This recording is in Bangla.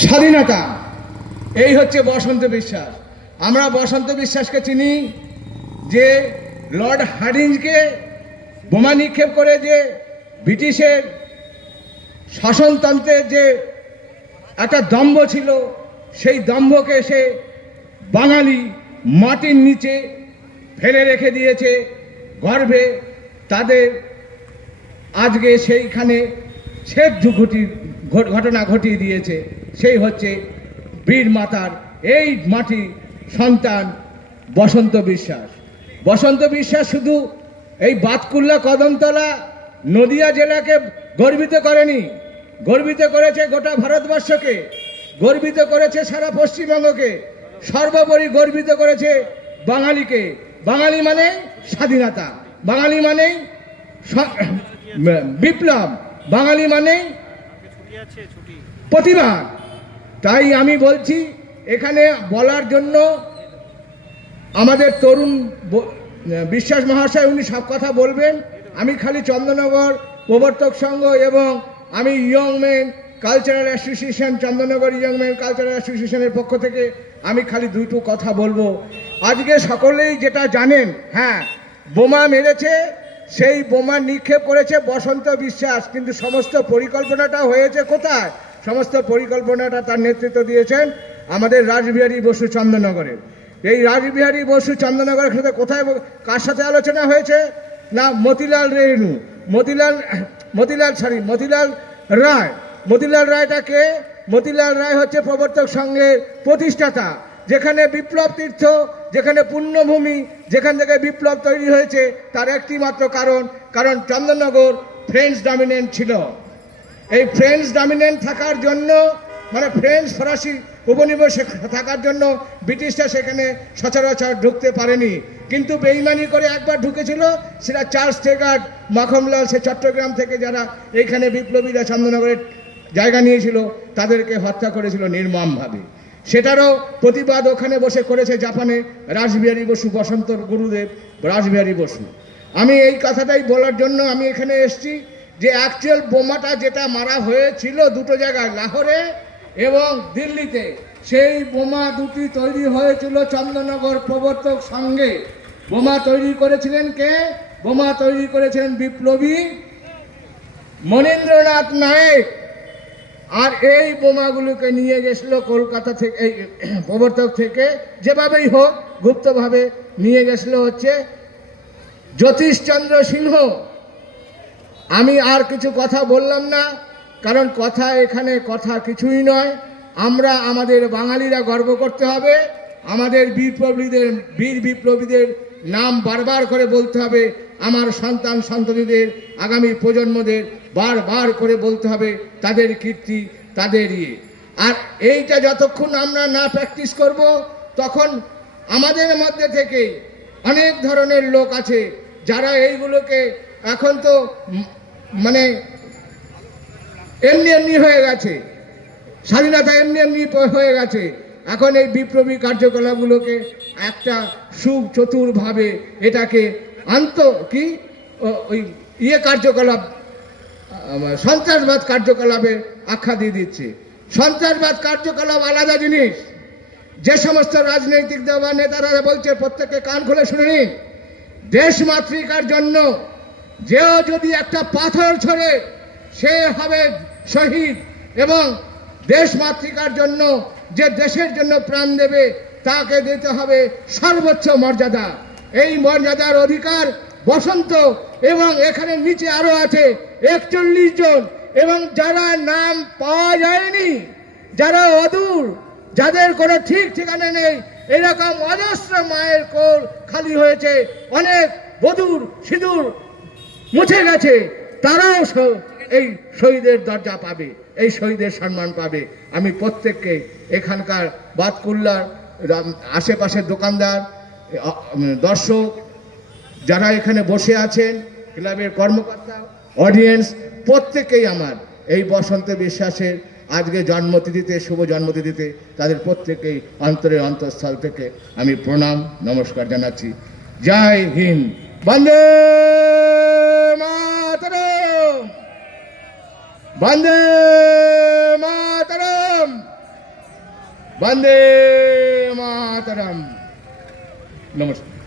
স্বাধীনতা, এই হচ্ছে বসন্ত বিশ্বাস। আমরা বসন্ত বিশ্বাসকে চিনি যে লর্ড হার্ডিঞ্জকে বোমা নিক্ষেপ করে যে ব্রিটিশের শাসনতন্ত্রের যে একটা দম্ভ ছিল, সেই দম্ভকে সে বাঙালি মাটির নিচে ফেলে রেখে দিয়েছে গর্ভে। তাদের আজকে সেইখানে শেষ ঘটনা ঘটিয়ে দিয়েছে। সেই হচ্ছে বীর মাতার এই মাটি সন্তান বসন্ত বিশ্বাস। বসন্ত বিশ্বাস শুধু এই বাতকুল্লা কদমতলা নদিয়া জেলাকে গর্বিত করেনি, গর্বিত করেছে গোটা ভারতবর্ষকে, গর্বিত করেছে সারা পশ্চিমবঙ্গকে, সর্বোপরি গর্বিত করেছে বাঙালিকে। বাঙালি মানে স্বাধীনতা, বাঙালি মানে বিপ্লব, বাঙালি মানে প্রতিবাদ। তাই আমি বলছি, এখানে বলার জন্য আমাদের তরুণ বিশ্বাস মহাশয়, উনি সব কথা বলবেন। আমি খালি চন্দননগর প্রবর্তক সংঘ এবং আমি young men cultural association, Chandannagar young men cultural অ্যাসোসিয়েশনের পক্ষ থেকে আমি খালি দুটো কথা বলবো। আজকে সকলেই যেটা জানেন, হ্যাঁ, বোমা মেরেছে, সেই বোমা নিক্ষেপ করেছে বসন্ত বিশ্বাস, কিন্তু সমস্ত পরিকল্পনাটা হয়েছে কোথায়? সমস্ত পরিকল্পনাটা তার নেতৃত্ব দিয়েছেন আমাদের রাসবিহারী বসু চন্দননগরের। এই রাসবিহারী বসু চন্দননগরের সাথে কোথায়, কার সাথে আলোচনা হয়েছে? না, মতিলাল রেণু, মতিলাল রায়। মতিলাল রায়টাকে, মতিলাল রায় হচ্ছে প্রবর্তক সংঘের প্রতিষ্ঠাতা, যেখানে বিপ্লব তীর্থ, যেখানে পুণ্যভূমি, যেখান থেকে বিপ্লব তৈরি হয়েছে, তার একটি মাত্র কারণ চন্দননগর ফ্রেঞ্চ ডমিনেন্ট ছিল। এই ফ্রেঞ্চ ডমিনেন্ট থাকার জন্য, মানে ফ্রেঞ্চ ফরাসি উপনিবেশ থাকার জন্য ব্রিটিশরা সেখানে সচরাচর ঢুকতে পারেনি, কিন্তু বেইমানি করে একবার ঢুকেছিল। সেটা চার্লস টেগার্ট, মাখনলাল, সে চট্টগ্রাম থেকে যারা এইখানে বিপ্লবীরা চন্দননগরের জায়গা নিয়েছিল, তাদেরকে হত্যা করেছিল নির্মমভাবে। সেটারও প্রতিবাদ ওখানে বসে করেছে জাপানে রাসবিহারী বসু, বসন্তর গুরুদেব রাসবিহারী বসু। আমি এই কথাটাই বলার জন্য আমি এখানে এসেছি যে অ্যাকচুয়াল বোমাটা যেটা মারা হয়েছিল দুটো জায়গায়, লাহোরে এবং দিল্লিতে, সেই বোমা দুটি তৈরি হয়েছিল চন্দননগর প্রবর্তক সংঘে। বোমা তৈরি করেছিলেন কে? বোমা তৈরি করেছিলেন বিপ্লবী মনীন্দ্রনাথ নায়েক। আর এই বোমাগুলোকে নিয়ে গেছিল কলকাতা থেকে, এই প্রবর্তক থেকে যেভাবেই হোক গুপ্তভাবে নিয়ে গেছিল হচ্ছে জ্যোতিষচন্দ্র সিংহ। আমি আর কিছু কথা বললাম না, কারণ কথা এখানে কথা কিছুই নয়। আমরা আমাদের বাঙালিরা গর্ব করতে হবে, আমাদের বীর বিপ্লবীদের নাম বারবার করে বলতে হবে, আমার সন্তান সন্ততিদের, আগামী প্রজন্মদের বারবার করে বলতে হবে তাদের কীর্তি, তাদের ইয়ে। আর এইটা যতক্ষণ আমরা না প্র্যাকটিস করব, তখন আমাদের মধ্যে থেকে অনেক ধরনের লোক আছে যারা এইগুলোকে, এখন তো মানে এমনি হয়ে গেছে, স্বাধীনতা এমনি হয়ে গেছে। এখন এই বিপ্লবী কার্যকলাপগুলোকে একটা সুচতুরভাবে এটাকে ওই কার্যকলাপ, সন্ত্রাসবাদ কার্যকলাপে আখ্যা দিয়ে দিচ্ছে। সন্ত্রাসবাদ কার্যকলাপ আলাদা জিনিস। যে সমস্ত রাজনৈতিক দল বা নেতারা বলছে, প্রত্যেককে কান খুলে শুনে নিন, দেশমাতৃকার জন্য যেও যদি একটা পাথর ছড়ে সে হবে শহীদ, এবং দেশমাতৃকার জন্য যে দেশের জন্য প্রাণ দেবে তাকে দিতে হবে সর্বোচ্চ মর্যাদা। এই মর্যাদার অধিকার বসন্ত এবং এখানে নিচে আরো আছে 41 জন, এবং যারা নাম পাওয়া যায়নি, যারা অদূর, যাদের কোনো ঠিক ঠিকানা নেই, এরকম অজস্র মায়ের কোল খালি হয়েছে, অনেক বধূর সিঁদুর মুছে গেছে, তারাও এই শহীদের দরজা পাবে, এই শহীদের সম্মান পাবে। আমি প্রত্যেককে, এখানকার বাতকুল্লার আশেপাশের দোকানদার, দর্শক যারা এখানে বসে আছেন, ক্লাবের কর্মকর্তা, অডিয়েন্স, প্রত্যেকেই আমার এই বসন্ত বিশ্বাসের আজকে জন্মতিথিতে, শুভ জন্মতিথিতে তাদের প্রত্যেকেই অন্তরের অন্তঃস্থল থেকে আমি প্রণাম নমস্কার জানাচ্ছি। জয় হিন্দ, বন্দে মাতরম, বন্দে মাতরম। বন্দে মাতরম। নমস্কার।